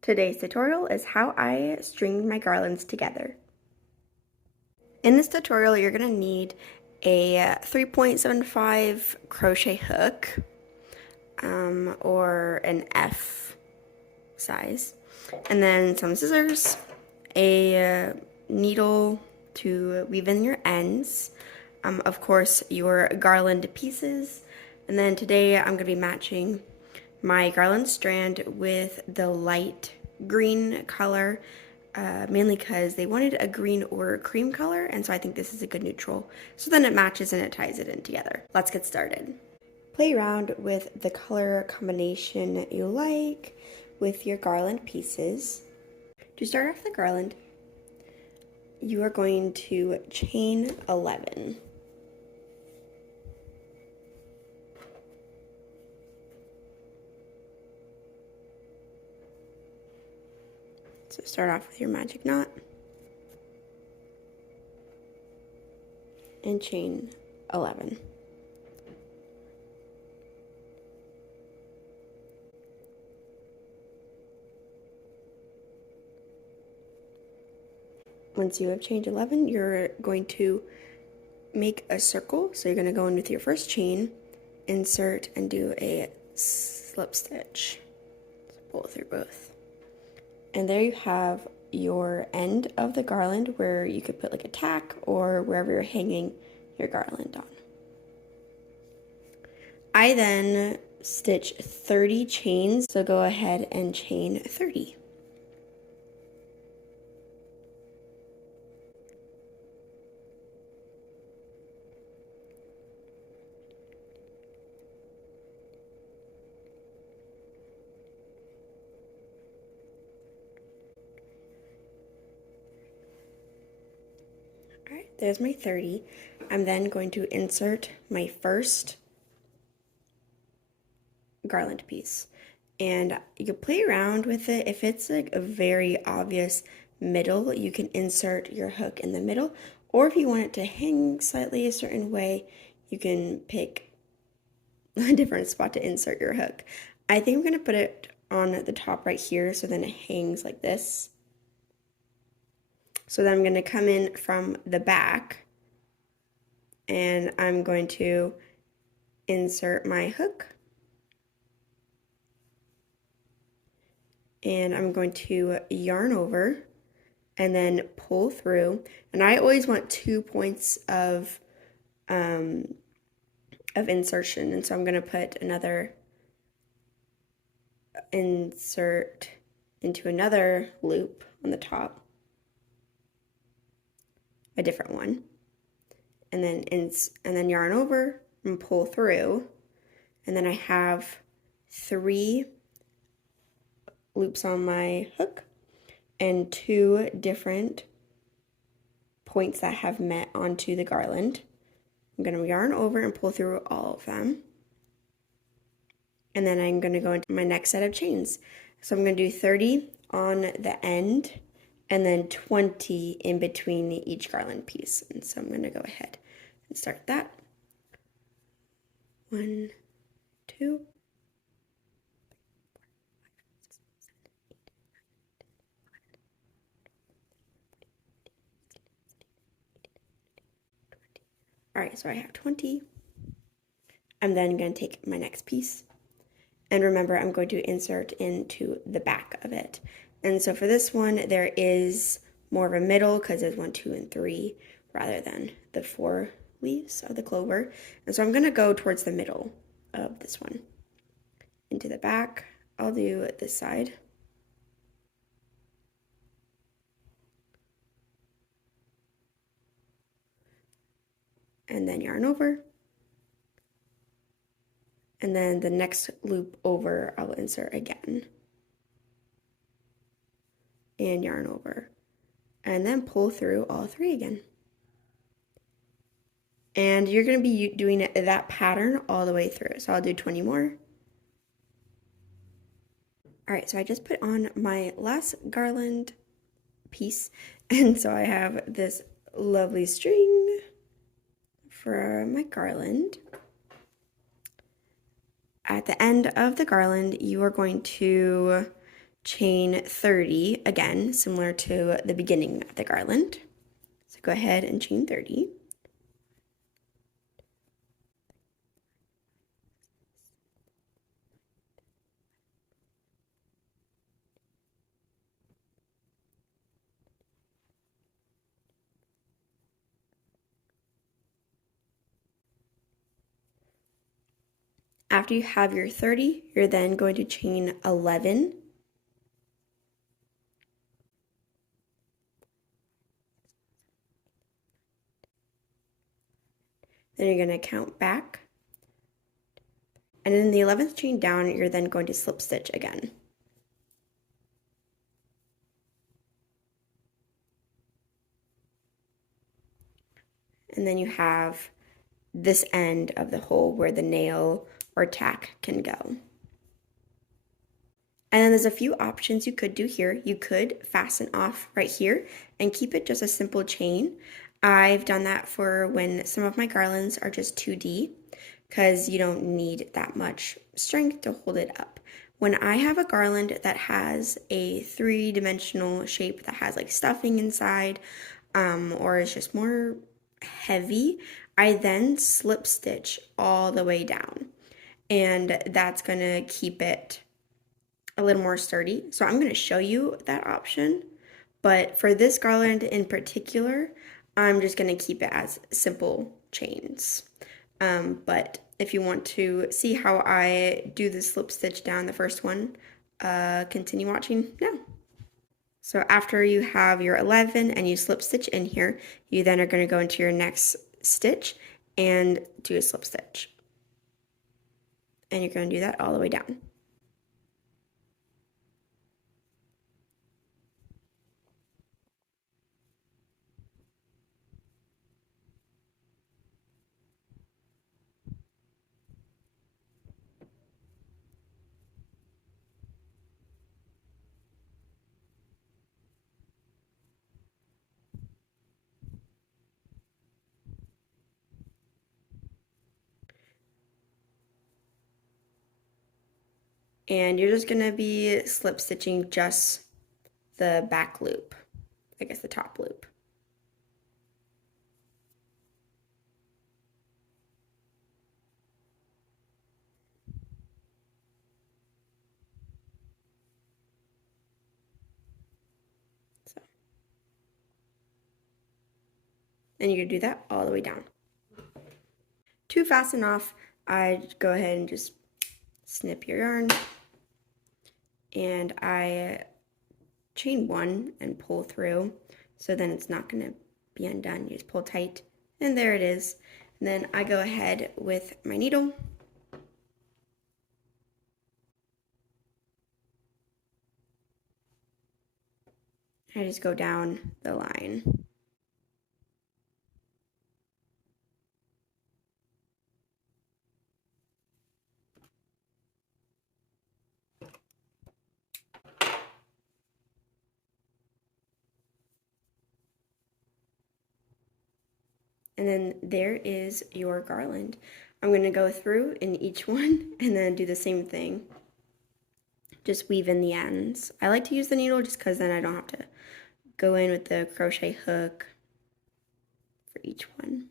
Today's tutorial is how I stringed my garlands together. In this tutorial, you're going to need a 3.75 crochet hook or an F size, and then some scissors, a needle to weave in your ends, of course your garland pieces, and then today I'm going to be matching my garland strand with the light green color, mainly because they wanted a green or a cream color, and so I think this is a good neutral. So then it matches and it ties it in together. Let's get started. Play around with the color combination you like with your garland pieces. To start off the garland, you are going to chain 11. So start off with your magic knot and chain 11. Once you have chained 11, you're going to make a circle. So you're going to go in with your first chain, insert, and do a slip stitch. So pull through both. And there you have your end of the garland where you could put like a tack or wherever you're hanging your garland on. I then stitch 30 chains, so go ahead and chain 30. Alright, there's my 30. I'm then going to insert my first garland piece. And you can play around with it. If it's like a very obvious middle, you can insert your hook in the middle. Or if you want it to hang slightly a certain way, you can pick a different spot to insert your hook. I think I'm going to put it on the top right here so then it hangs like this. So then I'm going to come in from the back and I'm going to insert my hook. And I'm going to yarn over and then pull through. And I always want 2 points of insertion. And so I'm going to put another insert into another loop on the top, a different one, and then yarn over and pull through, and then I have 3 loops on my hook and 2 different points that have met onto the garland. I'm going to yarn over and pull through all of them, and then I'm going to go into my next set of chains. So I'm going to do 30 on the end and then 20 in between each garland piece. And so I'm going to go ahead and start that. 1, 2, 3, 4, 5, 6, 7, 8, 9, 10, 11, 12, 13, 14, 15, 16, 17, 18, 19, 20. All right, so I have 20. I'm then going to take my next piece. And remember, I'm going to insert into the back of it. And so for this one, there is more of a middle because there's 1, 2, and 3 rather than the 4 leaves of the clover. And so I'm going to go towards the middle of this one. Into the back, I'll do this side. And then yarn over. And then the next loop over, I'll insert again. And yarn over. And then pull through all 3 again. And you're going to be doing that pattern all the way through. So I'll do 20 more. All right, so I just put on my last garland piece. And so I have this lovely string for my garland. At the end of the garland, you are going to chain 30, again, similar to the beginning of the garland. So go ahead and chain 30. After you have your 30, you're then going to chain 11. Then you're going to count back. And in the 11th chain down, you're then going to slip stitch again. And then you have this end of the hole where the nail or tack can go. And then there's a few options you could do here. You could fasten off right here and keep it just a simple chain. I've done that for when some of my garlands are just 2D because you don't need that much strength to hold it up. When I have a garland that has a 3-dimensional shape that has like stuffing inside, or is just more heavy, I then slip stitch all the way down. And that's gonna keep it a little more sturdy. So I'm going to show you that option, but for this garland in particular, I'm just going to keep it as simple chains. But if you want to see how I do the slip stitch down the first one, continue watching now. So after you have your 11 and you slip stitch in here, you then are going to go into your next stitch and do a slip stitch. And you're going to do that all the way down. And you're just going to be slip stitching just the back loop, I guess the top loop. So, and you're going to do that all the way down. To fasten off, I go ahead and just snip your yarn, and I chain 1 and pull through, so then it's not going to be undone. You just pull tight, and there it is. And then I go ahead with my needle. I just go down the line. And then there is your garland. I'm going to go through in each one and then do the same thing. Just weave in the ends. I like to use the needle just because then I don't have to go in with the crochet hook for each one.